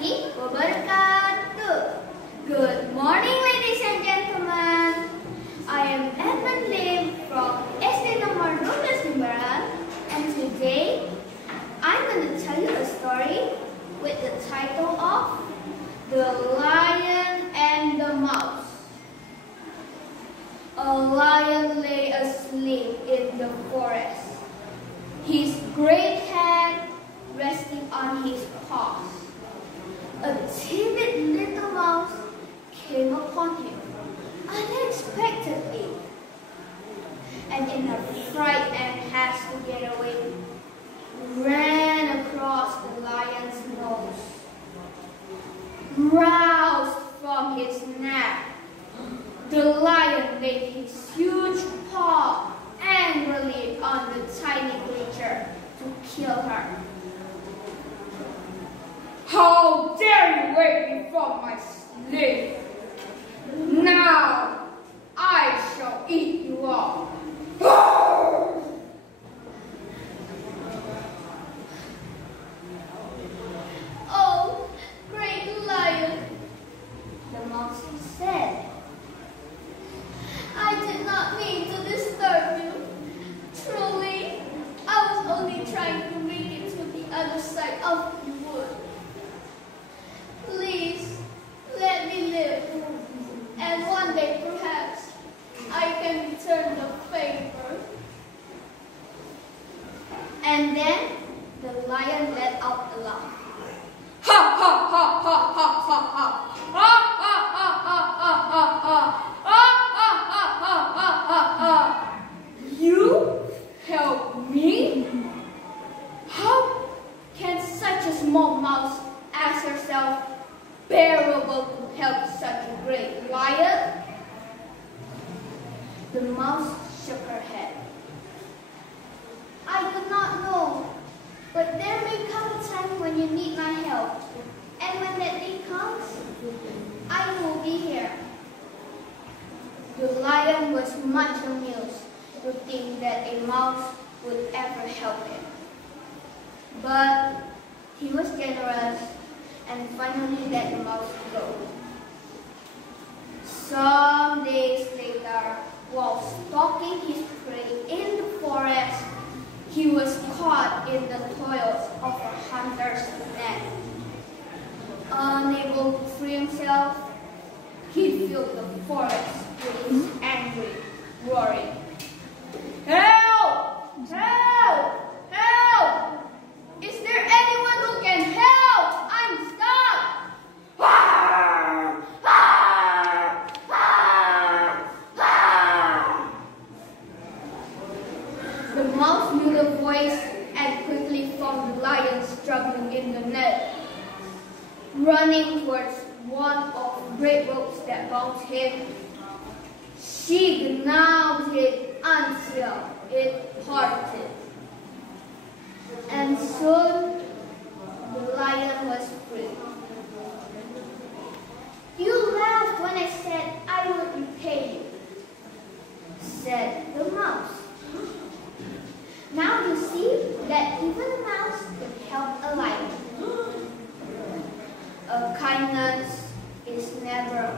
warahmatullahi wabarakatuh. Good morning, ladies and gentlemen. I am Edmund Lim from SD nomor 12 Limbaran, and today I'm going to tell you a story with the title of The Lion and the Mouse. A lion lay asleep in the forest, his great head resting on his paws. A timid little mouse came upon him unexpectedly, and in a fright and haste to get away, ran across the lion's nose. Roused from his nap, the lion laid his huge paw angrily on the tiny creature to kill her. How dare you wake me from my sleep? Now I shall eat you all. Oh, great lion, the mouse said. I did not mean to disturb you. Truly, I was only trying to make it to the other side of the wood. Please, let me live, and one day perhaps I can return the favor. And then the lion let out a laugh. Ha ha ha ha ha ha ha! Ha ha ha ha ha ha ha! Ha ha ha ha ha ha ha! You help me? How can such a small mouse ask herself bearable to help such a great lion? The mouse shook her head. I do not know, but there may come a time when you need my help, and when that day comes, I will be here. The lion was much amused to think that a mouse would ever help him. But he was generous and finally let the mouse go. Some days later, while stalking his prey in the forest, he was caught in the toils of a hunter's net. Unable to free himself, he filled the forest with his angry roaring. Help! Help! Help! Is there anyone who can help? I'm stuck! The mouse knew the voice and quickly found the lion struggling in the net. Running towards one of the great ropes that bound him, she gnawed it until it parted. And soon the lion was free. You laughed when I said I would repay you, said the mouse. Now you see that even a mouse can help a lion. A kindness is never